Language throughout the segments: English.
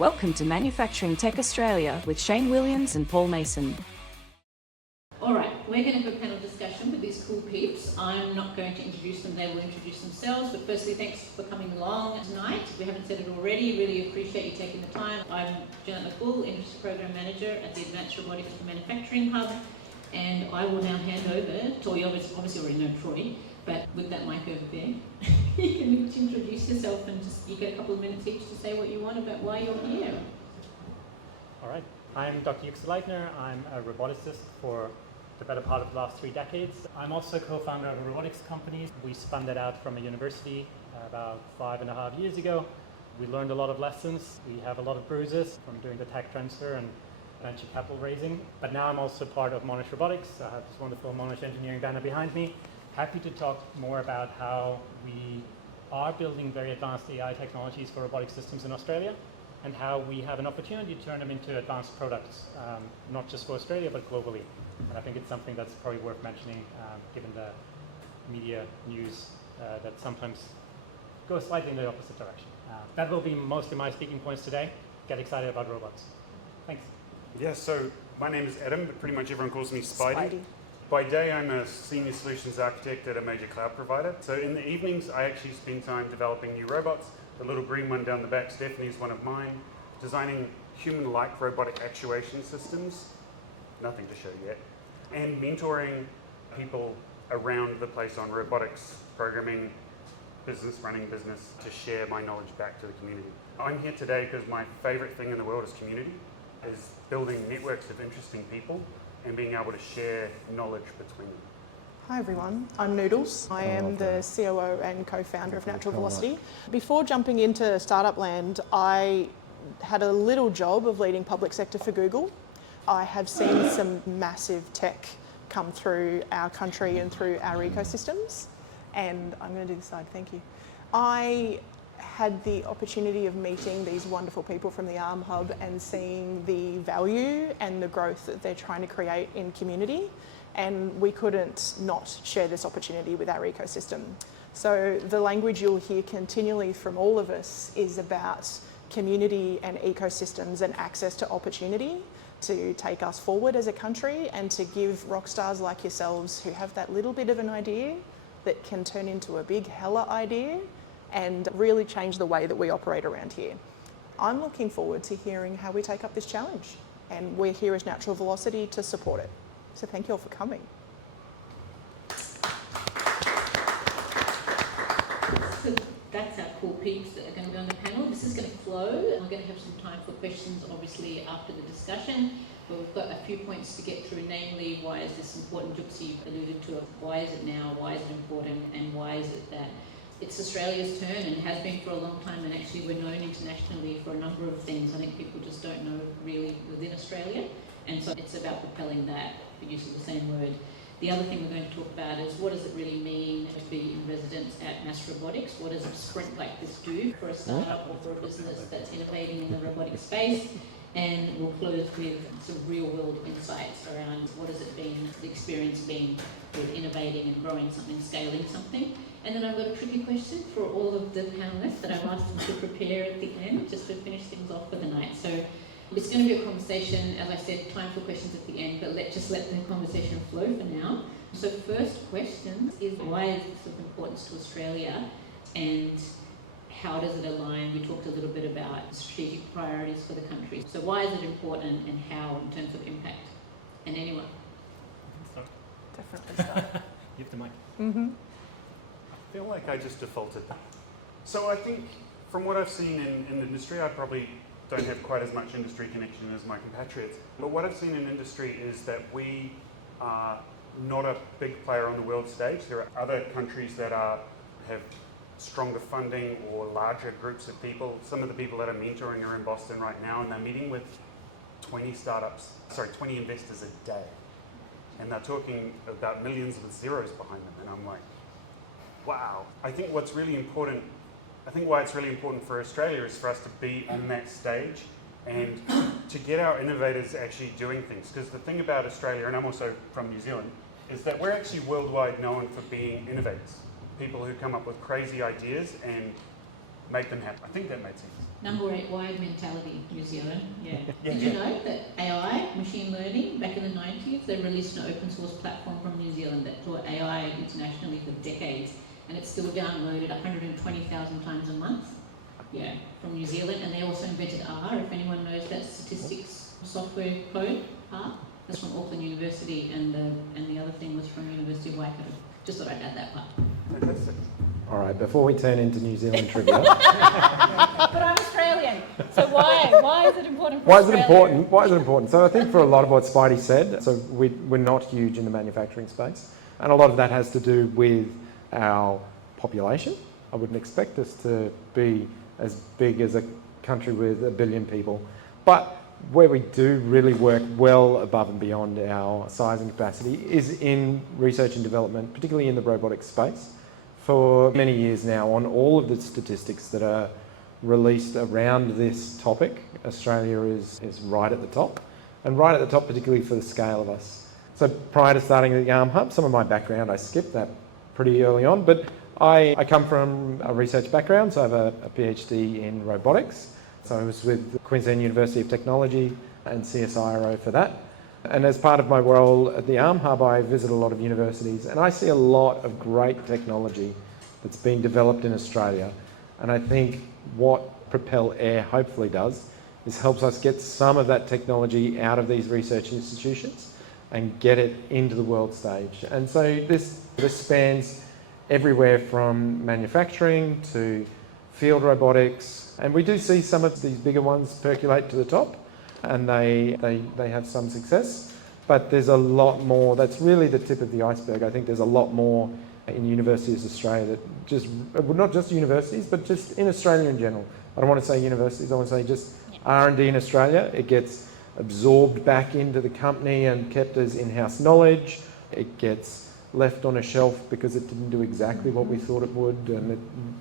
Welcome to Manufacturing Tech Australia with Shane Williams and Paul Mason. All right, we're going to have a panel discussion with these cool peeps. I'm not going to introduce them, they will introduce themselves. But firstly, thanks for coming along tonight. If we haven't said it already, really appreciate you taking the time. I'm Janet McCool, Industry Program Manager at the Advanced Robotics for Manufacturing Hub. And I will now hand over to, you obviously already know Troy, but with that mic over there, you can introduce yourself and just, you get a couple of minutes each to say what you want about why you're here. All right, I'm Dr. Jukse Leitner. I'm a roboticist for the better part of the last 3 decades. I'm also co-founder of a robotics company. We spun that out from a university about 5.5 years ago. We learned a lot of lessons. We have a lot of bruises from doing the tech transfer and venture capital raising. But now I'm also part of Monash Robotics. I have this wonderful Monash engineering banner behind me. Happy to talk more about how we are building very advanced AI technologies for robotic systems in Australia and how we have an opportunity to turn them into advanced products, not just for Australia, but globally. And I think it's something that's probably worth mentioning, given the media news that sometimes goes slightly in the opposite direction. That will be mostly my speaking points today. Get excited about robots. Thanks. Yeah, so my name is Adam, but pretty much everyone calls me Spidey. By day, I'm a senior solutions architect at a major cloud provider. So in the evenings, I actually spend time developing new robots. The little green one down the back, Stephanie, is one of mine. Designing human-like robotic actuation systems. Nothing to show yet. And mentoring people around the place on robotics, programming, running business, to share my knowledge back to the community. I'm here today because my favorite thing in the world is community, is building networks of interesting people and being able to share knowledge between them. Hi everyone, I'm Noodles. I am the COO and co-founder of Natural Velocity. Before jumping into startup land, I had a little job of leading public sector for Google. I have seen some massive tech come through our country and through our ecosystems. And I'm going to do this side, thank you. I had the opportunity of meeting these wonderful people from the ARM Hub and seeing the value and the growth that they're trying to create in community. And we couldn't not share this opportunity with our ecosystem. So the language you'll hear continually from all of us is about community and ecosystems and access to opportunity to take us forward as a country and to give rock stars like yourselves who have that little bit of an idea that can turn into a big hella idea and really change the way that we operate around here. I'm looking forward to hearing how we take up this challenge, and we're here as Natural Velocity to support it. So thank you all for coming. So that's our cool peeps that are going to be on the panel. This is going to flow. We're going to have some time for questions, obviously, after the discussion. But we've got a few points to get through, namely, why is this important? Jukse alluded to it. Why is it now? Why is it important? And why is it that it's Australia's turn and has been for a long time, and actually we're known internationally for a number of things. I think people just don't know really within Australia. And so it's about propelling that, the use of the same word. The other thing we're going to talk about is what does it really mean to be in residence at Mass Robotics? What does a sprint like this do for a startup or for a business that's innovating in the robotic space? And we'll close with some real world insights around what has it been, the experience been with innovating and growing something, scaling something. And then I've got a tricky question for all of the panelists that I've asked them to prepare at the end, just to finish things off for the night. So it's going to be a conversation, as I said, time for questions at the end, but let's let the conversation flow for now. So first question is, why is this of importance to Australia, and how does it align? We talked a little bit about strategic priorities for the country. So why is it important, and how in terms of impact? And anyone? Definitely start. You have the mic. Mm-hmm. I feel like I just defaulted. So I think from what I've seen in the industry, I probably don't have quite as much industry connection as my compatriots. But what I've seen in industry is that we are not a big player on the world stage. There are other countries that have stronger funding or larger groups of people. Some of the people that are mentoring are in Boston right now, and they're meeting with 20 investors a day. And they're talking about millions with zeros behind them. And I'm like, wow. I think why it's really important for Australia is for us to be on that stage and to get our innovators actually doing things. Because the thing about Australia, and I'm also from New Zealand, is that we're actually worldwide known for being innovators. People who come up with crazy ideas and make them happen. I think that made sense. Number 8, wide mentality, New Zealand. Yeah. Yeah, Did you know that AI, machine learning, back in the 90s, they released an open source platform from New Zealand that taught AI internationally for decades, and it's still downloaded 120,000 times a month. Yeah, from New Zealand, and they also invented R. If anyone knows that statistics software code, R, that's from Auckland University, and the other thing was from University of Waikato. Just thought I'd add that part. Fantastic. All right, before we turn into New Zealand trivia. But I'm Australian, so why is it important for Why is it Australia? important? Why is it important? So I think for a lot of what Spidey said, so we're not huge in the manufacturing space, and a lot of that has to do with our population. I wouldn't expect us to be as big as a country with 1 billion people, but where we do really work well above and beyond our size and capacity is in research and development, particularly in the robotics space. For many years now, on all of the statistics that are released around this topic, Australia is right at the top, and right at the top particularly for the scale of us. So prior to starting the Arm Hub, some of my background, I skipped that pretty early on, but I come from a research background, so I have a PhD in robotics. So I was with Queensland University of Technology and CSIRO for that. And as part of my role at the Arm Hub, I visit a lot of universities, and I see a lot of great technology that's being developed in Australia. And I think what Propel Air hopefully does is helps us get some of that technology out of these research institutions and get it into the world stage. And so this spans everywhere from manufacturing to field robotics, and we do see some of these bigger ones percolate to the top, and they have some success, but there's a lot more. That's really the tip of the iceberg. I think there's a lot more in universities of Australia that just, well, not just universities, but just in Australia in general. I don't want to say universities, I want to say just R&D in Australia. It gets absorbed back into the company and kept as in-house knowledge. It gets left on a shelf because it didn't do exactly what we thought it would, and it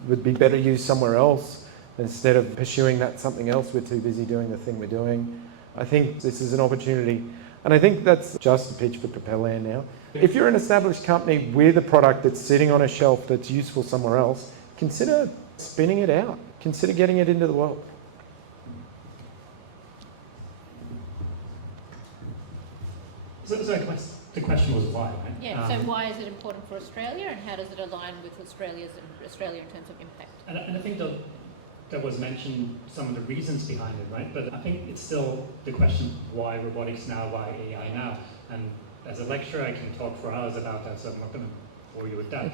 would be better used somewhere else instead of pursuing that something else. We're too busy doing the thing we're doing. I think this is an opportunity, and I think that's just a pitch for Propel Air now. If you're an established company with a product that's sitting on a shelf that's useful somewhere else, consider spinning it out. Consider getting it into the world. So the question was why, right? Yeah, so why is it important for Australia, and how does it align with Australia in terms of impact? And I think that was mentioned some of the reasons behind it, right? But I think it's still the question, why robotics now, why AI now? And as a lecturer, I can talk for hours about that, so I'm not going to bore you with that.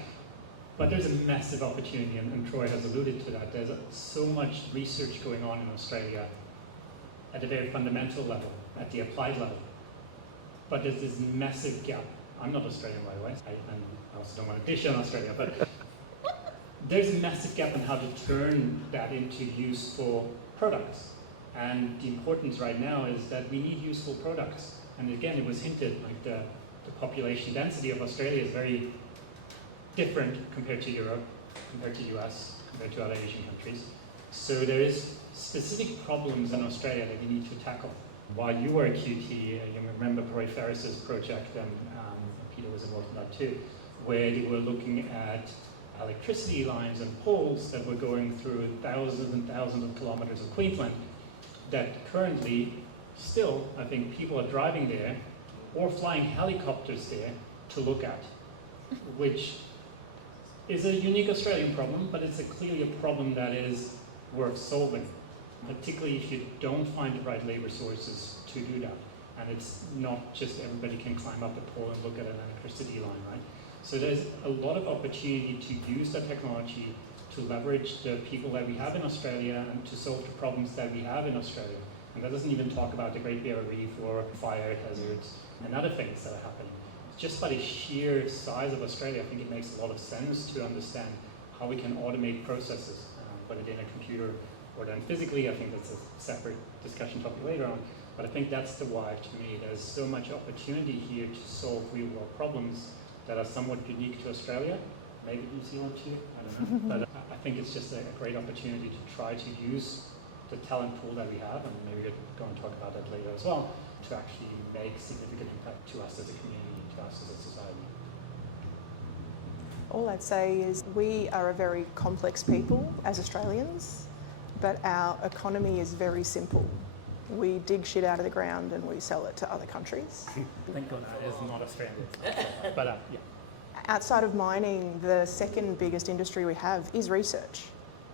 But there's a massive opportunity, and Troy has alluded to that. There's so much research going on in Australia at a very fundamental level, at the applied level. But there's this massive gap. I'm not Australian, by the way, and I also don't want to dish on Australia, but there's a massive gap in how to turn that into useful products. And the importance right now is that we need useful products. And again, it was hinted, like the population density of Australia is very different compared to Europe, compared to US, compared to other Asian countries. So there is specific problems in Australia that we need to tackle. While you were at QT, you remember Roy Ferris's project, and Peter was involved in that too, where they were looking at electricity lines and poles that were going through thousands and thousands of kilometers of Queensland that currently still, I think, people are driving there or flying helicopters there to look at, which is a unique Australian problem, but it's clearly a problem that is worth solving, particularly if you don't find the right labor sources to do that. And it's not just everybody can climb up a pole and look at an electricity line, right? So there's a lot of opportunity to use that technology to leverage the people that we have in Australia and to solve the problems that we have in Australia. And that doesn't even talk about the Great Barrier Reef or fire hazards and other things that are happening. Just by the sheer size of Australia, I think it makes a lot of sense to understand how we can automate processes, whether in a computer or then physically. I think that's a separate discussion topic later on. But I think that's the why to me. There's so much opportunity here to solve real world problems that are somewhat unique to Australia, maybe New Zealand too, I don't know. But I think it's just a great opportunity to try to use the talent pool that we have, and maybe we'll go and talk about that later as well, to actually make significant impact to us as a community, to us as a society. All I'd say is we are a very complex people as Australians, but our economy is very simple. We dig shit out of the ground and we sell it to other countries. Thank God that is not Australian. But yeah. Outside of mining, the second biggest industry we have is research,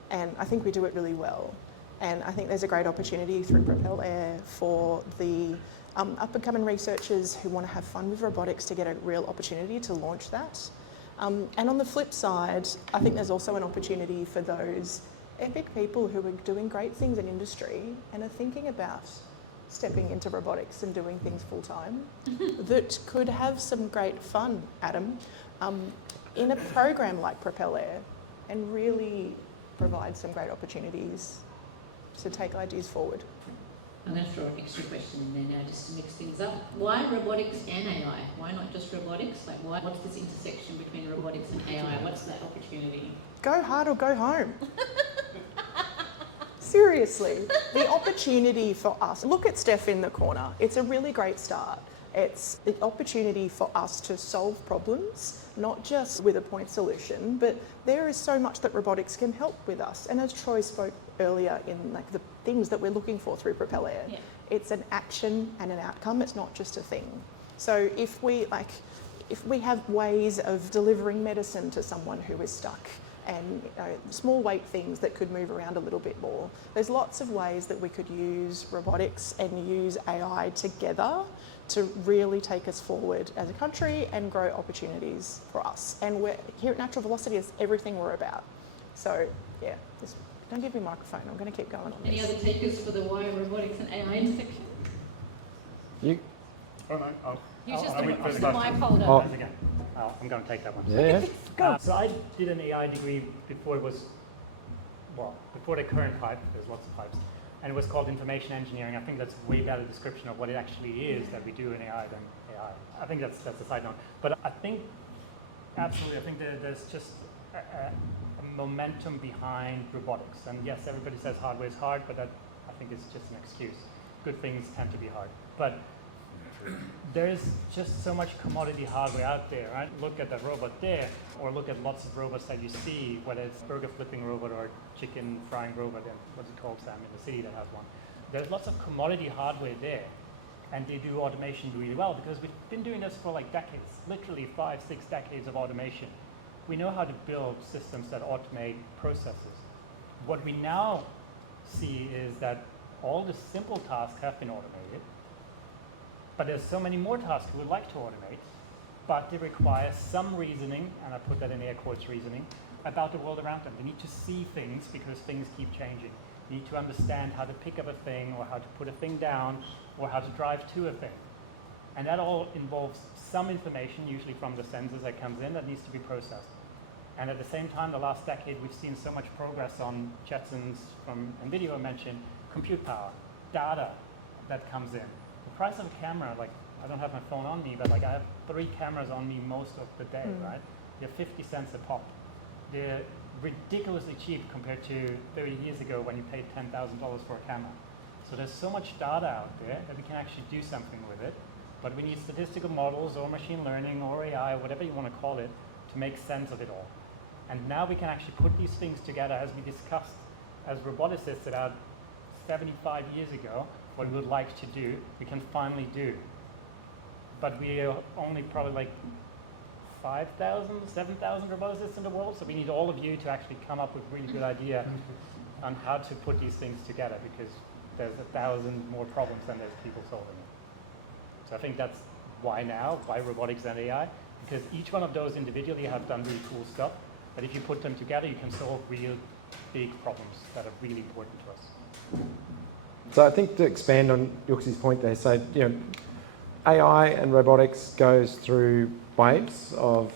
and I think we do it really well. And I think there's a great opportunity through Propel Air for the up-and-coming researchers who want to have fun with robotics to get a real opportunity to launch that. And on the flip side, I think there's also an opportunity for those epic people who are doing great things in industry and are thinking about stepping into robotics and doing things full-time that could have some great fun, Adam, in a program like Propel Air, and really provide some great opportunities to take ideas forward. I'm going to throw an extra question in there now just to mix things up. Why robotics and AI? Why not just robotics? Like, what's this intersection between robotics and AI? What's that opportunity? Go hard or go home. Seriously, the opportunity for us, look at Steph in the corner. It's a really great start. It's the opportunity for us to solve problems, not just with a point solution, but there is so much that robotics can help with us. And as Troy spoke earlier in like the things that we're looking for through Propel Air, it's an action and an outcome. It's not just a thing. So if we have ways of delivering medicine to someone who is stuck, and small weight things that could move around a little bit more. There's lots of ways that we could use robotics and use AI together to really take us forward as a country and grow opportunities for us. And we're here at Natural Velocity, is everything we're about. So yeah, just don't give me a microphone. I'm going to keep going on Any this. other takers for the why robotics and AI intersection? You? Oh no, Use just I'll the wait for the mic holder. Oh. Again. I'm going to take that one. Yeah. Go. So I did an AI degree before it was, well, before the current hype. There's lots of hypes, and it was called information engineering. I think that's a way better description of what it actually is that we do in AI than AI. I think that's a side note. But I think, absolutely, I think there's just a momentum behind robotics. And yes, everybody says hardware is hard, but I think it's just an excuse. Good things tend to be hard. But there's just so much commodity hardware out there, right? Look at that robot there, or look at lots of robots that you see, whether it's burger flipping robot or chicken frying robot, and what's it called, Sam, in the city that has one. There's lots of commodity hardware there, and they do automation really well because we've been doing this for like decades, literally 5-6 decades of automation. We know how to build systems that automate processes. What we now see is that all the simple tasks have been automated, but there's so many more tasks we would like to automate, but they require some reasoning, and I put that in air quotes, reasoning, about the world around them. They need to see things because things keep changing. They need to understand how to pick up a thing, or how to put a thing down, or how to drive to a thing. And that all involves some information, usually from the sensors that comes in, that needs to be processed. And at the same time, the last decade, we've seen so much progress on Jetsons from NVIDIA I mentioned, compute power, data that comes in. The price of a camera, like, I don't have my phone on me, but like I have 3 cameras on me most of the day, right? They're 50 cents a pop. They're ridiculously cheap compared to 30 years ago when you paid $10,000 for a camera. So there's so much data out there that we can actually do something with it, but we need statistical models or machine learning or AI, whatever you want to call it, to make sense of it all. And now we can actually put these things together, as we discussed as roboticists about 75 years ago, what we would like to do, we can finally do. But we are only probably like 5,000, 7,000 roboticists in the world, so we need all of you to actually come up with a really good idea on how to put these things together, because there's 1,000 more problems than there's people solving it. So I think that's why now, why robotics and AI, because each one of those individually have done really cool stuff, but if you put them together, you can solve real big problems that are really important to us. So I think to expand on Yuxi's point there, so AI and robotics goes through waves of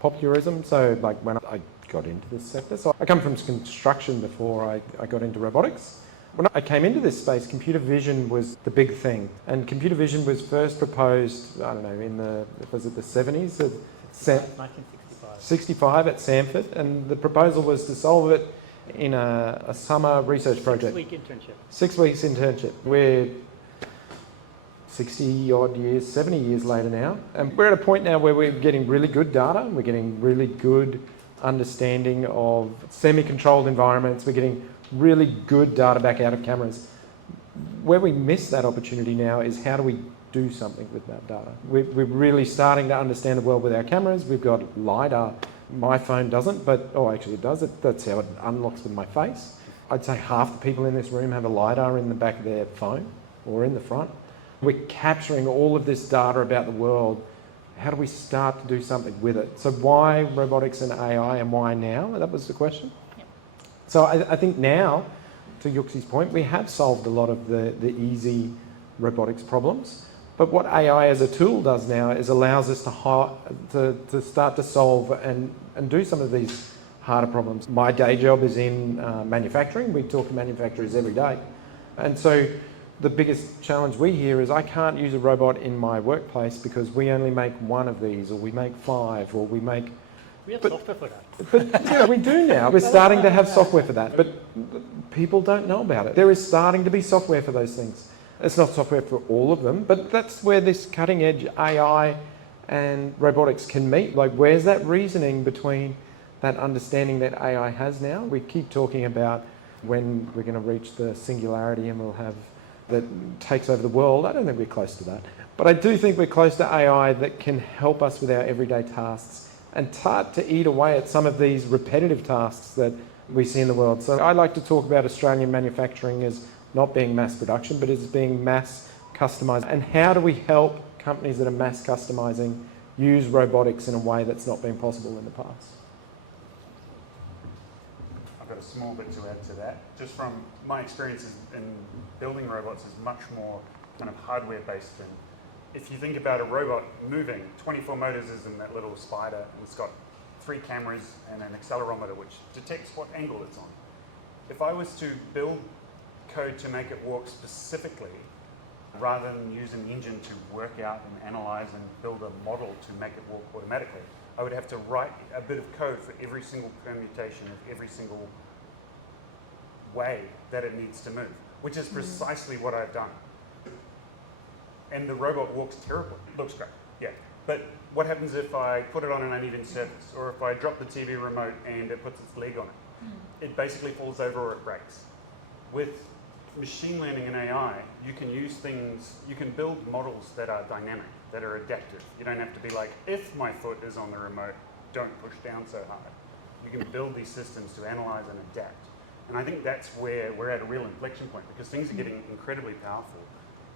popularism. So like when I got into this sector, so I come from construction before I got into robotics. When I came into this space, computer vision was the big thing. And computer vision was first proposed, I don't know, in the 70s? 1965. 65 at Sanford, and the proposal was to solve it in a summer research project. 6-week internship. 6 weeks internship, where 60 odd years, 70 years later now. And we're at a point now where we're getting really good data, we're getting really good understanding of semi-controlled environments, we're getting really good data back out of cameras. Where we miss that opportunity now is how do we do something with that data? We're really starting to understand the world with our cameras. We've got LiDAR. My phone doesn't, but, oh, actually it does. That's how it unlocks with my face. I'd say half the people in this room have a LiDAR in the back of their phone or in the front. We're capturing all of this data about the world. How do we start to do something with it? So why robotics and AI, and why now? That was the question. Yep. So I think now, to Yuxi's point, we have solved a lot of the easy robotics problems. But what AI as a tool does now is allows us to start to solve and do some of these harder problems. My day job is in manufacturing. We talk to manufacturers every day. And so the biggest challenge we hear is I can't use a robot in my workplace because we only make one of these, or we make 5, or we make... We have software for that. But yeah, we do now. We're starting to have software for that, but people don't know about it. There is starting to be software for those things. It's not software for all of them, but that's where this cutting edge AI and robotics can meet. Like, where's that reasoning between that understanding that AI has now? We keep talking about when we're going to reach the singularity and we'll have that takes over the world. I don't think we're close to that. But I do think we're close to AI that can help us with our everyday tasks and start to eat away at some of these repetitive tasks that we see in the world. So I like to talk about Australian manufacturing as not being mass production, but as being mass customised. And how do we help companies that are mass customising use robotics in a way that's not been possible in the past? I've got a small bit to add to that. Just from my experiences in building robots is much more kind of hardware based. And if you think about a robot moving, 24 motors is in that little spider, and it's got 3 cameras and an accelerometer which detects what angle it's on. If I was to build code to make it walk specifically, rather than use an engine to work out and analyze and build a model to make it walk automatically, I would have to write a bit of code for every single permutation of every single way that it needs to move, which is precisely what I've done. And the robot walks terribly. Looks great, yeah. But what happens if I put it on an uneven surface, or if I drop the TV remote and it puts its leg on it? It basically falls over or it breaks. With machine learning and AI, you can use things, you can build models that are dynamic, that are adaptive. You don't have to be like, if my foot is on the remote, don't push down so hard. You can build these systems to analyze and adapt. And I think that's where we're at a real inflection point, because things are getting incredibly powerful.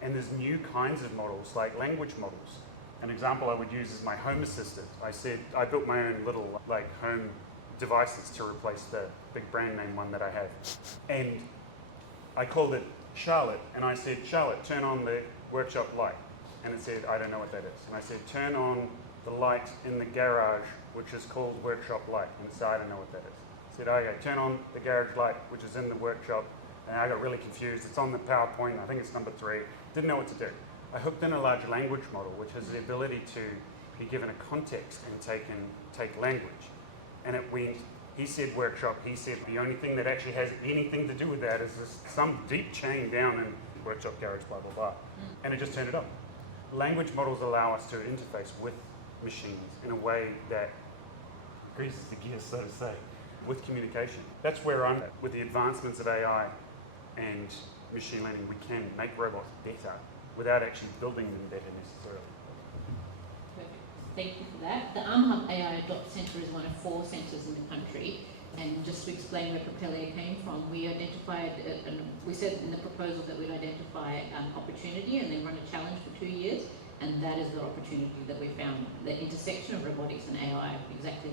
And there's new kinds of models, like language models. An example I would use is my home assistant. I built my own little home devices to replace the big brand name one that I have. And I called it Charlotte, and I said, Charlotte, turn on the workshop light. And it said, I don't know what that is. And I said, turn on the light in the garage, which is called workshop light. And it said, I don't know what that is. I said, okay, turn on the garage light, which is in the workshop. And I got really confused. It's on the PowerPoint. I think it's number 3. Didn't know what to do. I hooked in a large language model, which has the ability to be given a context and take language. And it went, he said workshop, he said the only thing that actually has anything to do with that is some deep chain down in workshop, garage, blah, blah, blah. And it just turned it on. Language models allow us to interface with machines in a way that greases the gears, so to say, with communication. That's where I'm at. With the advancements of AI and machine learning, we can make robots better without actually building them better necessarily. Perfect. Thank you for that. The Hub AI Adopt Centre is one of 4 centres in the country. And just to explain where Propel AI came from, we identified, we said in the proposal that we'd identify an opportunity and then run a challenge for 2 years. And that is the opportunity that we found, the intersection of robotics and AI, exactly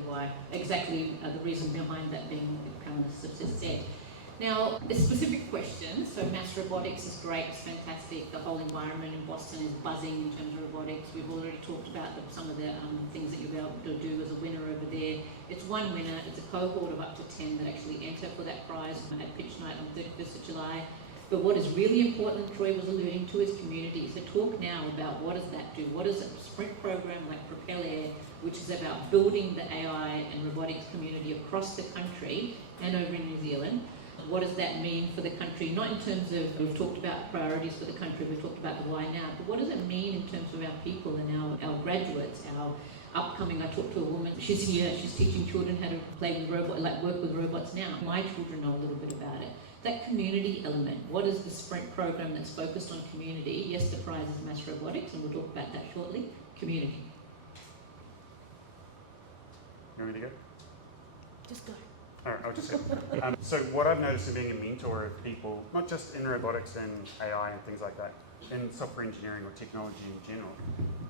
the reason behind that being as just said. Now, a specific question, so mass robotics is great, it's fantastic, the whole environment in Boston is buzzing in terms of robotics. We've already talked about some of the things that you'll be able to do as a winner over there. It's one winner, it's a cohort of up to 10 that actually enter for that prize at pitch night on 31st of July. But what is really important, Troy was alluding to, is community. So talk now about what does that do? What is a sprint program like Propel AI, which is about building the AI and robotics community across the country and over in New Zealand? what does that mean for the country? Not in terms of, we've talked about priorities for the country, we've talked about the why now, but what does it mean in terms of our people and our graduates, our upcoming, I talked to a woman, she's here, she's teaching children how to play with robots, like work with robots now. My children know a little bit about it. That community element, what is the sprint program that's focused on community? Yes, the prize is mass robotics, and we'll talk about that shortly. Community. You want me to go? Just go. All right, I'll just go. So what I've noticed in being a mentor of people, not just in robotics and AI and things like that, in software engineering or technology in general,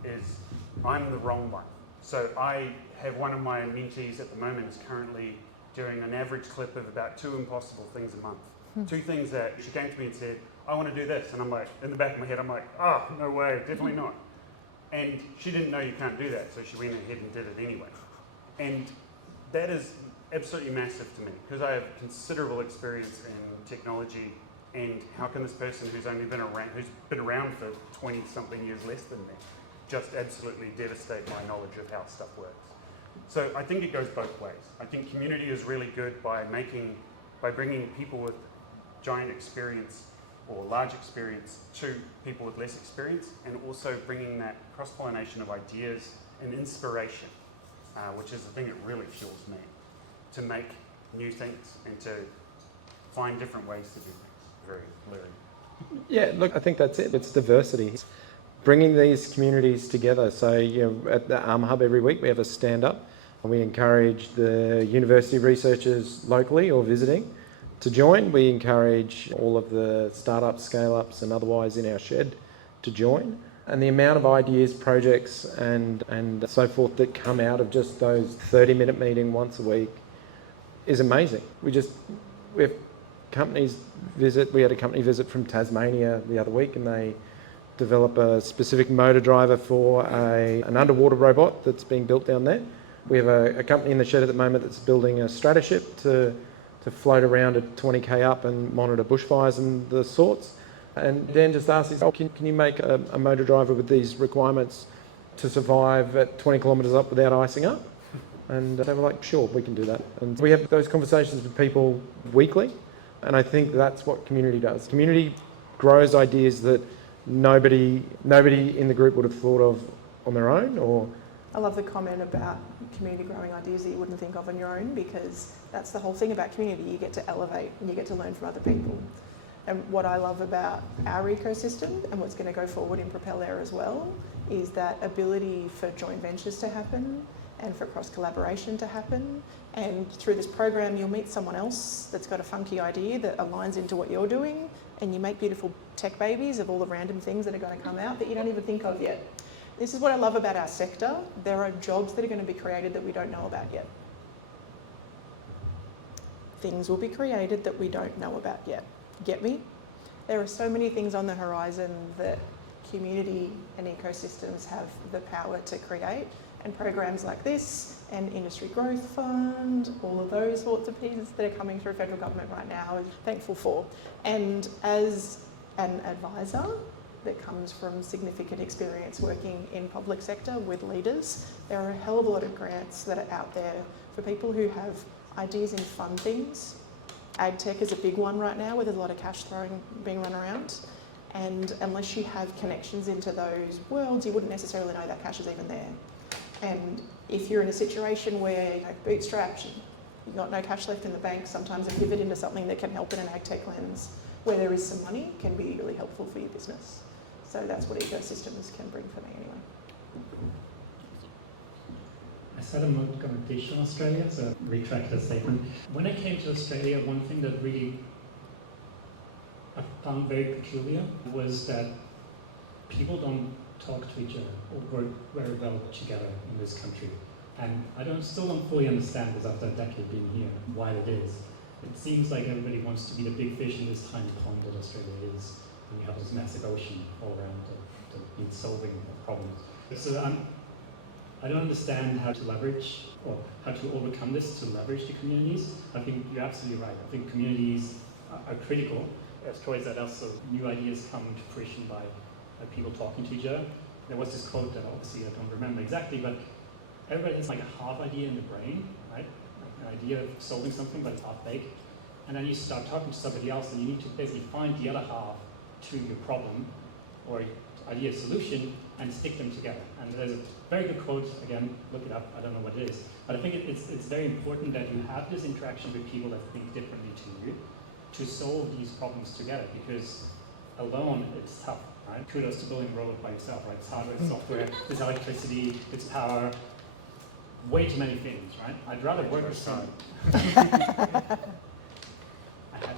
is I'm the wrong one. So I have one of my mentees at the moment is currently doing an average clip of about 2 impossible things a month. 2 things that she came to me and said, I want to do this. And I'm like, in the back of my head, I'm like, oh, no way, definitely not. And she didn't know you can't do that, so she went ahead and did it anyway. And that is absolutely massive to me, because I have considerable experience in technology, and how can this person who's been around for 20-something years less than me, just absolutely devastate my knowledge of how stuff works. So I think it goes both ways. I think community is really good by bringing people with giant experience or large experience to people with less experience, and also bringing that cross-pollination of ideas and inspiration, which is the thing that really fuels me, to make new things and to find different ways to do things. Very blurry. Yeah, look, I think that's it. It's diversity. Bringing these communities together. So, at the Arm Hub every week we have a stand-up. We encourage the university researchers locally or visiting to join. We encourage all of the startups, scale-ups and otherwise in our shed to join. And the amount of ideas, projects and so forth that come out of just those 30-minute meeting once a week is amazing. We have companies visit. We had a company visit from Tasmania the other week, and they develop a specific motor driver for an underwater robot that's being built down there. We have a company in the shed at the moment that's building a Strataship to float around at 20k up and monitor bushfires and the sorts. And Dan just asked us, can you make a motor driver with these requirements to survive at 20 kilometres up without icing up? And they were like, sure, we can do that. And we have those conversations with people weekly, and I think that's what community does. Community grows ideas that nobody in the group would have thought of on their own. Or I love the comment about community growing ideas that you wouldn't think of on your own, because that's the whole thing about community. You get to elevate and you get to learn from other people. And what I love about our ecosystem and what's going to go forward in Propel Air as well is that ability for joint ventures to happen and for cross-collaboration to happen. And through this program, you'll meet someone else that's got a funky idea that aligns into what you're doing, and you make beautiful tech babies of all the random things that are going to come out that you don't even think of yet. This is what I love about our sector. There are jobs that are going to be created that we don't know about yet. Things will be created that we don't know about yet. Get me? There are so many things on the horizon that community and ecosystems have the power to create, and programs like this and Industry Growth Fund, all of those sorts of pieces that are coming through federal government right now, I'm thankful for. And as an advisor that comes from significant experience working in public sector with leaders, there are a hell of a lot of grants that are out there for people who have ideas in fun things. Ag tech is a big one right now where there's a lot of cash being run around. And unless you have connections into those worlds, you wouldn't necessarily know that cash is even there. And if you're in a situation where bootstrapped, you've got no cash left in the bank, sometimes a pivot into something that can help in an ag tech lens where there is some money can be really helpful for your business. So that's what ecosystems can bring for me anyway. I said I'm not going to teach in Australia, so retract that statement. When I came to Australia, one thing that really I found very peculiar was that people don't talk to each other or work very well together in this country. And still don't fully understand this after a decade being here, why it is. It seems like everybody wants to be the big fish in this tiny pond that Australia is, and you have this massive ocean all around that needs solving problems. So I don't understand how to leverage or how to overcome this to leverage the communities. I think you're absolutely right. I think communities are critical. As Troy said, also new ideas come to fruition by people talking to each other. There was this quote that obviously I don't remember exactly, but everybody has like a half idea in the brain, right? Like an idea of solving something, but it's half-baked. and then you start talking to somebody else, and you need to basically find the other half to your problem or idea solution and stick them together. And there's a very good quote, again, look it up, I don't know what it is, but I think it's very important that you have this interaction with people that think differently to you to solve these problems together, because alone it's tough, right? Kudos to building a robot by yourself, right? It's hardware, it's software, it's electricity, it's power, way too many things, right? I'd rather work with someone. I had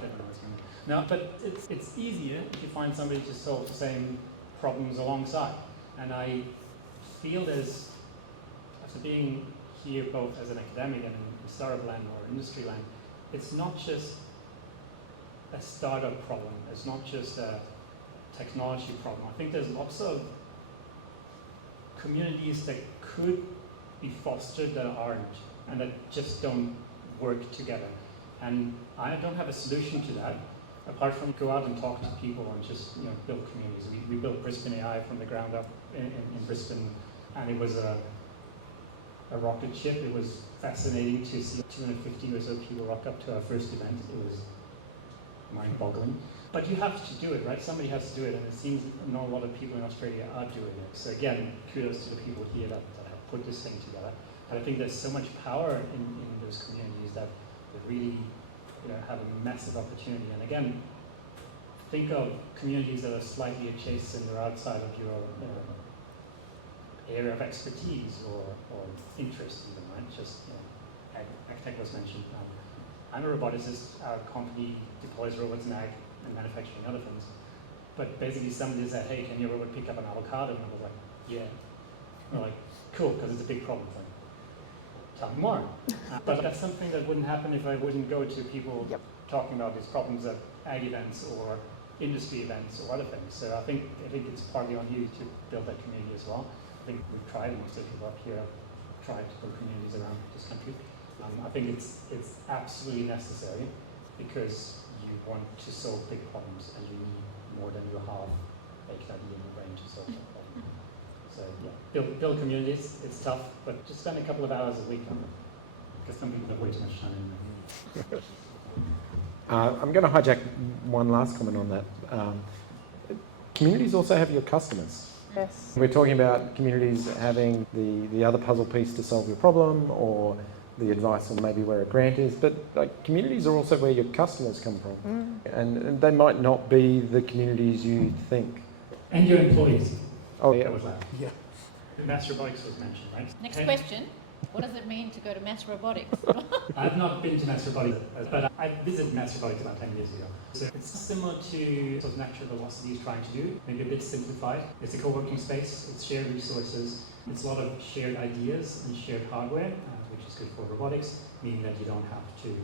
that when I was younger. No, but it's easier if you find somebody to solve the same problems alongside. And I feel there's, after being here both as an academic and in startup land or industry land, it's not just a startup problem, it's not just a technology problem. I think there's lots of communities that could be fostered that aren't, and that just don't work together. And I don't have a solution to that, apart from go out and talk to people and just build communities. We built Brisbane AI from the ground up in Brisbane, and it was a rocket ship. It was fascinating to see 250 or so people rock up to our first event. It was mind-boggling. But you have to do it, right? Somebody has to do it, and it seems not a lot of people in Australia are doing it. So again, kudos to the people here that have put this thing together. And I think there's so much power in those communities that really have a massive opportunity. And again, think of communities that are slightly adjacent or outside of your area of expertise or interest even, right? Just, AgTech was mentioned. I'm a roboticist. Our company deploys robots in ag and manufacturing and other things. But basically somebody said, hey, can your robot pick up an avocado? And I was like, yeah. And we're like, cool, because it's a big problem. Like, tell me more. But that's something that wouldn't happen if I wouldn't go to people talking about these problems at ag events or industry events or other things. So I think it's partly on you to build that community as well. I think we've tried, most of people up here have tried to build communities around this country. I think it's absolutely necessary because you want to solve big problems and you need more than your half-baked idea in your brain to solve that problem. So yeah, build communities. It's tough, but just spend a couple of hours a week on it because some people have way too much time in there. I'm going to hijack one last comment on that. Communities also have your customers. Yes. We're talking about communities having the other puzzle piece to solve your problem or the advice on maybe where a grant is, but communities are also where your customers come from. And they might not be the communities you think. And your employees. Oh, yeah. That was that. Yeah. Mass robotics was mentioned, right? Next question. What does it mean to go to mass robotics? I've not been to mass robotics, but I visited mass robotics about 10 years ago. So it's similar to what Natural Velocity is trying to do, maybe a bit simplified. It's a co-working space, it's shared resources, it's a lot of shared ideas and shared hardware, which is good for robotics, meaning that you don't have to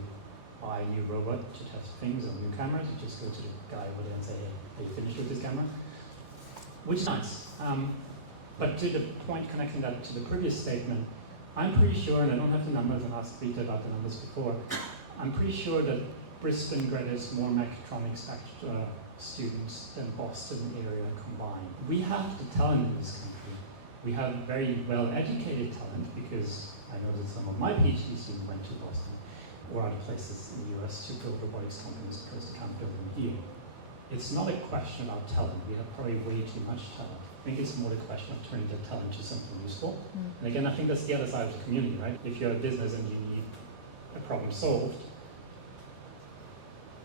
buy a new robot to test things or new cameras. You just go to the guy over there and say, hey, are you finished with this camera? Which is nice. But to the point, connecting that to the previous statement, I'm pretty sure, and I don't have the numbers, and asked Rita about the numbers before, I'm pretty sure that Brisbane graduates more mechatronics students than Boston area combined. We have the talent in this country. We have very well-educated talent because I know that some of my PhD students went to Boston or other places in the US to build robotics companies because they can't build them here. It's not a question about talent. We have probably way too much talent. I think it's more the question of turning that talent to something useful. And again, I think that's the other side of the community, right? If you're a business and you need a problem solved,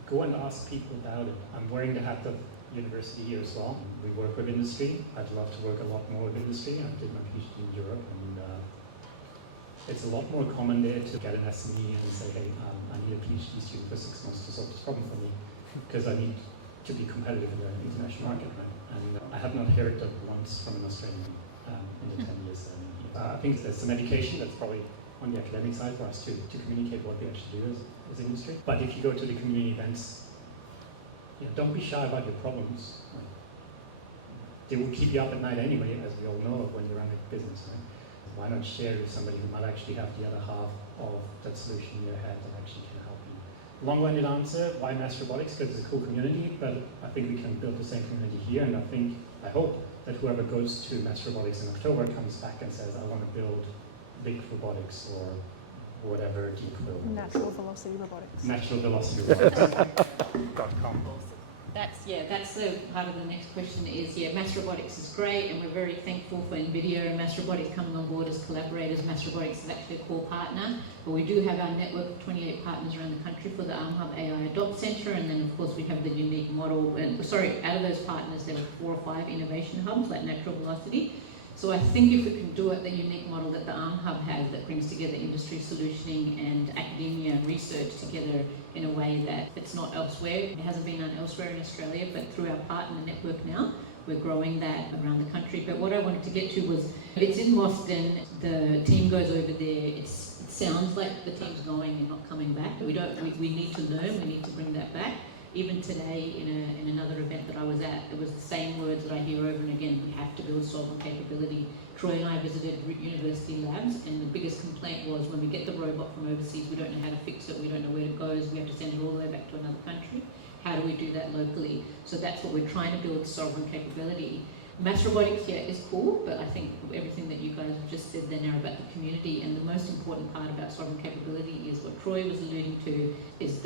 go and ask people about it. I'm wearing the hat of university here as well. We work with industry. I'd love to work a lot more with industry. I did my PhD in Europe, and it's a lot more common there to get an SME and say, hey, I need a PhD student for 6 months to solve this problem for me because I need to be competitive in the international market, right? And I have not heard that once from an Australian in the 10 years that I'm in here. I think there's some education that's probably on the academic side for us to communicate what we actually do as an industry. But if you go to the community events, don't be shy about your problems. Right? They will keep you up at night anyway, as we all know when you run a business, right? Why not share with somebody who might actually have the other half of that solution in their head that actually can help you? Long-winded answer, why mass robotics? Because it's a cool community, but I think we can build the same community here, and I hope that whoever goes to mass robotics in October comes back and says, I want to build big robotics or whatever deep will. Natural velocity robotics. Naturalvelocityrobotics.com. That's the part of the next question is, mass robotics is great, and we're very thankful for NVIDIA and Mass Robotics coming on board as collaborators. Mass Robotics is actually a core partner, but we do have our network of 28 partners around the country for the Arm Hub AI Adopt Centre, and then of course we have the unique model, out of those partners there are 4 or 5 innovation hubs like Natural Velocity. So I think if we can do it, the unique model that the Arm Hub has that brings together industry solutioning and academia and research together in a way that it's not elsewhere. It hasn't been done elsewhere in Australia, but through our partner network now, we're growing that around the country. But what I wanted to get to was, it's in Boston, the team goes over there, it sounds like the team's going and not coming back. We need to learn, we need to bring that back. Even today, in another event that I was at, it was the same words that I hear over and again. We have to build sovereign capability. Troy and I visited university labs, and the biggest complaint was when we get the robot from overseas, we don't know how to fix it, we don't know where it goes, we have to send it all the way back to another country. How do we do that locally? So that's what we're trying to build, sovereign capability. Mass robotics, is cool, but I think everything that you guys have just said there now about the community, and the most important part about sovereign capability is what Troy was alluding to, is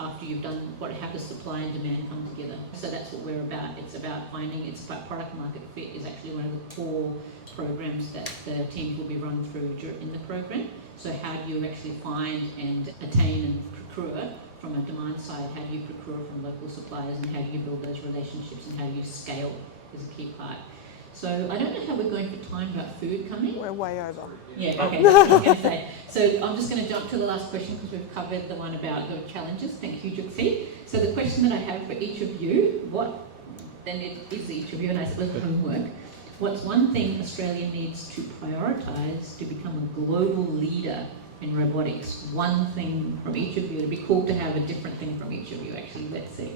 after you've done how does supply and demand come together. So that's what we're about. It's about finding its product market fit is actually one of the core programs that the teams will be run through in the program. So how do you actually find and attain and procure from a demand side? How do you procure from local suppliers, and how do you build those relationships, and how do you scale is a key part. So I don't know how we're going for time about food coming. We're way over. Yeah, okay, that's what I was going to say. So I'm just going to jump to the last question because we've covered the one about the challenges. Thank you, Juxi. So the question that I have for each of you, and I suppose homework, what's one thing Australia needs to prioritise to become a global leader in robotics? One thing from each of you. It'd be cool to have a different thing from each of you, actually. Let's see.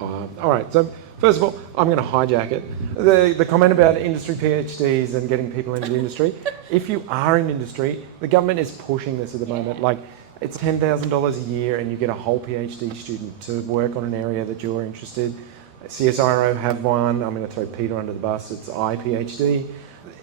All right, so first of all, I'm going to hijack it. The comment about industry PhDs and getting people into the industry. If you are in industry, the government is pushing this at the moment. Like, it's $10,000 a year and you get a whole PhD student to work on an area that you're interested. CSIRO have one. I'm going to throw Peter under the bus. It's iPhD.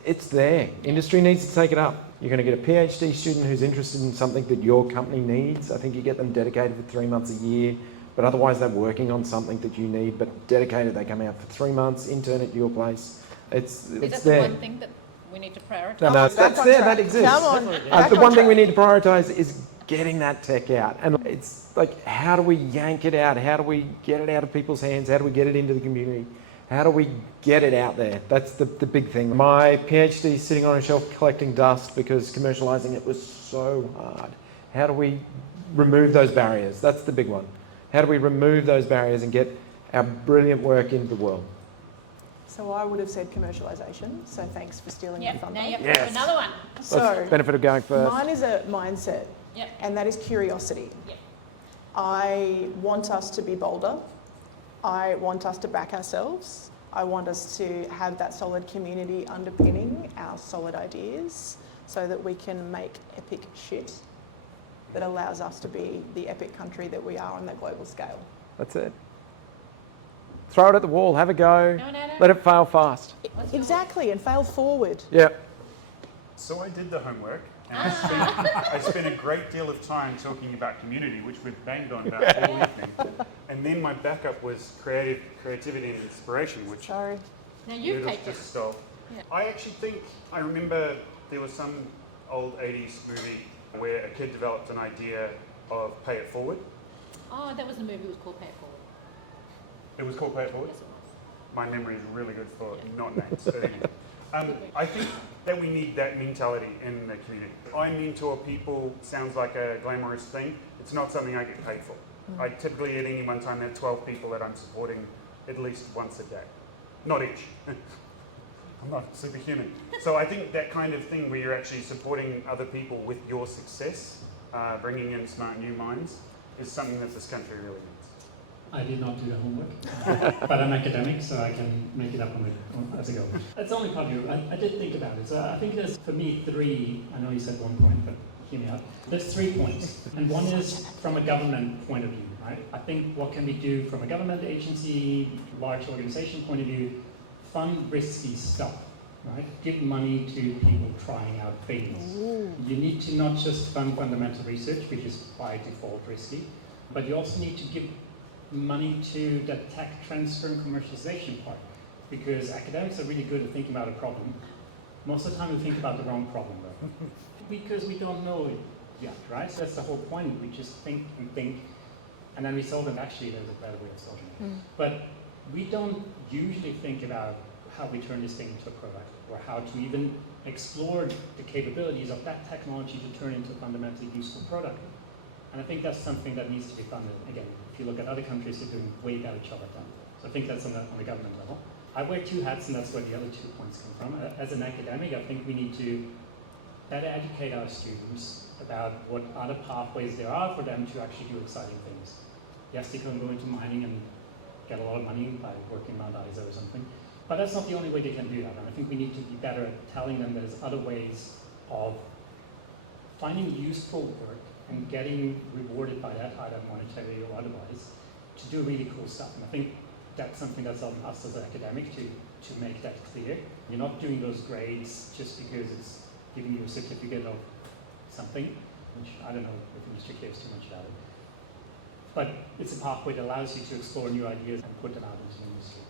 It's there. Industry needs to take it up. You're going to get a PhD student who's interested in something that your company needs. I think you get them dedicated for 3 months a year. But otherwise they're working on something that you need, but dedicated, they come out for 3 months, intern at your place. It's Is that there. the one thing that we need to prioritise? No, that's there, that exists. Come on. The one thing we need to prioritise is getting that tech out. And it's like, how do we yank it out? How do we get it out of people's hands? How do we get it into the community? How do we get it out there? That's the big thing. My PhD is sitting on a shelf collecting dust because commercialising it was so hard. How do we remove those barriers? That's the big one. How do we remove those barriers and get our brilliant work into the world? So I would have said commercialisation, so thanks for stealing my thunder. Now you have to have another one. So That's the benefit of going first. mine is a mindset, Yep. and that is curiosity. Yep. I want us to be bolder. I want us to back ourselves. I want us to have that solid community underpinning our solid ideas so that we can make epic shit that allows us to be the epic country that we are on that global scale. That's it. Throw it at the wall, have a go, No. let it fail fast. Exactly, and fail forward. Yeah. So I did the homework, and I spent a great deal of time talking about community, which we've banged on about all evening. And then my backup was creativity and inspiration, which Sorry. Now you've Noodles taken just stole. Yeah. I actually think, I remember there was some old 80s movie where a kid developed an idea of pay it forward. Oh, that was the movie. It was called Pay It Forward. It was called Pay It Forward? Yes, it was. My memory is really good for not names. I think that we need that mentality in the community. I mentor people, sounds like a glamorous thing. It's not something I get paid for. I typically at any one time have 12 people that I'm supporting at least once a day. Not each. I'm not superhuman. So I think that kind of thing where you're actually supporting other people with your success, bringing in smart new minds, is something that this country really needs. I did not do the homework, but I'm academic, so I can make it up as I go. That's only part of you. I did think about it. So I think there's, for me, 3, I know you said 1 point, but hear me out. There's 3 points. And one is from a government point of view, right? I think what can we do from a government agency, large organization point of view, fund risky stuff, right? Give money to people trying out things. You need to not just fund fundamental research, which is by default risky, but you also need to give money to the tech transfer and commercialization part, because academics are really good at thinking about a problem. Most of the time we think about the wrong problem, though, because we don't know it yet, right? So that's the whole point. We just think, and then we solve it. Actually, there's a better way of solving it. But we don't usually think about how we turn this thing into a product, or how to even explore the capabilities of that technology to turn into a fundamentally useful product. And I think that's something that needs to be funded. Again, if you look at other countries, they're doing way better job at that. So I think that's on the government level. I wear two hats, and that's where the other 2 points come from. As an academic, I think we need to better educate our students about what other pathways there are for them to actually do exciting things. Yes, they can go into mining and get a lot of money by working Mount Isa or something, but that's not the only way they can do that. And I think we need to be better at telling them there's other ways of finding useful work and getting rewarded by that, either monetary or otherwise, to do really cool stuff. And I think that's something that's on us as an academic to make that clear. You're not doing those grades just because it's giving you a certificate of something, which I don't know if industry cares too much about it. But it's a pathway that allows you to explore new ideas and put them out into the industry.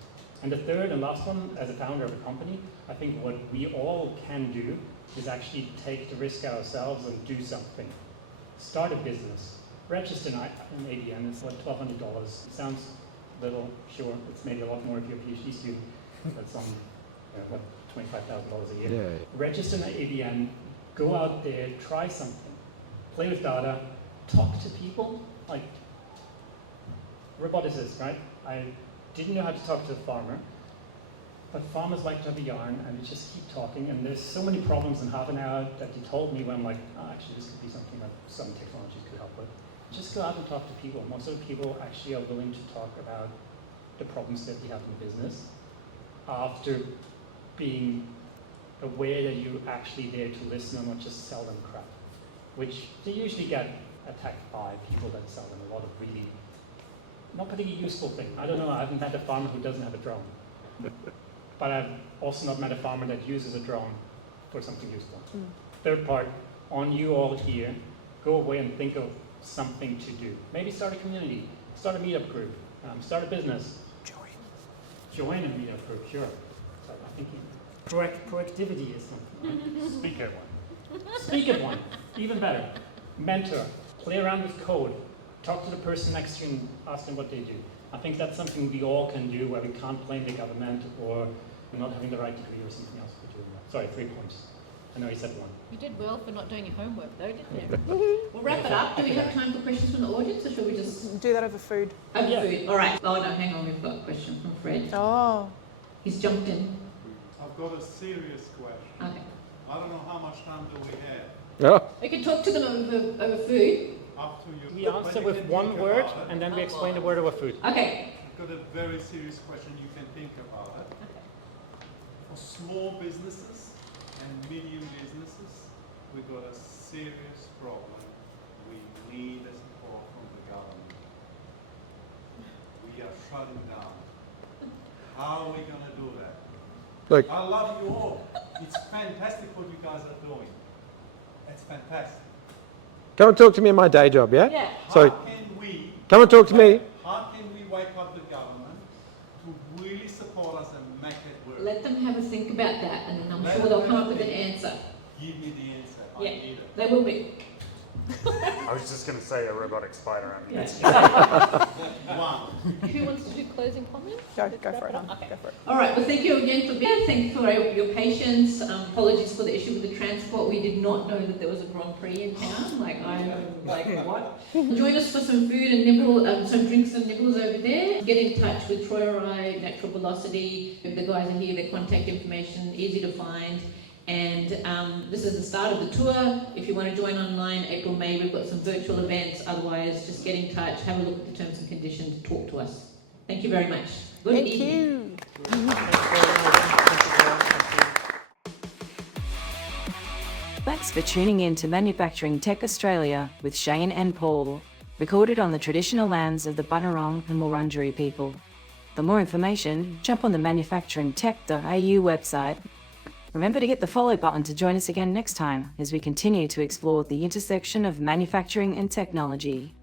And the third and last one, as a founder of a company, I think what we all can do is actually take the risk ourselves and do something. Start a business. Register an ABN, it's like $1,200. It sounds little, sure, it's maybe a lot more if you're a PhD student. That's on, $25,000 a year. Yeah. Register an ABN, go out there, try something. Play with data, talk to people, like roboticists, right? I didn't know how to talk to a farmer, but farmers like to have a yarn, and we just keep talking, and there's so many problems in half an hour that he told me when I'm like, oh, actually this could be something that some technologies could help with. Just go out and talk to people. Most of the people actually are willing to talk about the problems that we have in business after being aware that you're actually there to listen and not just sell them crap, which they usually get attacked by people that sell them a lot of really not particularly useful things. I don't know, I haven't met a farmer who doesn't have a drone. But I've also not met a farmer that uses a drone for something useful. Third part, on you all here, go away and think of something to do. Maybe start a community, start a meetup group, start a business. Join a meetup group, sure. So I'm thinking proactivity is something. Speak at one. Speak at one, even better. Mentor, play around with code, talk to the person next to you and ask them what they do. I think that's something we all can do where we can't blame the government or not having the right degree or something else for doing that. Sorry, 3 points. I know you said one. You did well for not doing your homework though, didn't you? We'll wrap it up. Do we have time for questions from the audience, or shall we just... Do that over food. Over food, all right. Oh no, hang on, we've got a question from Fred. Oh. He's jumped in. I've got a serious question. Okay. I don't know how much time do we have. Oh, We can talk to them over food. Up to you. We But answer you with can one think word about it. and then we explain the word over food. Okay. I've got a very serious question. You can think about it. For small businesses and medium businesses, we've got a serious problem. We need a support from the government. We are shutting down. How are we going to do that? look, I love you all. It's fantastic what you guys are doing. It's fantastic. come and talk to me in my day job, yeah? Yeah. So, How can we come and talk to me. How can we wake up the government to really support us and make it work? Let them have a think about that, and then I'm Let sure them they'll have come a up with an think. answer. Give me the answer. I Yeah. need it. They will be. I was just going to say a robotic spider. I mean, One. Who wants to do closing comments? Go for it, Okay. Go for it. All right, well, thank you again for being. Thank you for your patience. Apologies for the issue with the transport. We did not know that there was a Grand Prix in town. What? Join us for some food and nibble, some drinks and nibbles over there. Get in touch with Troy or I, Natural Velocity. If the guys are here, their contact information, easy to find. And this is the start of the tour. If you want to join online, April, May, we've got some virtual events. Otherwise, just get in touch, have a look at the terms and conditions, talk to us. Thank you very much. Good Thank evening. you. Thanks for tuning in to Manufacturing Tech Australia with Shane and Paul, recorded on the traditional lands of the Bunurong and Wurundjeri people. For more information, jump on the manufacturingtech.au website. Remember to hit the follow button to join us again next time as we continue to explore the intersection of manufacturing and technology.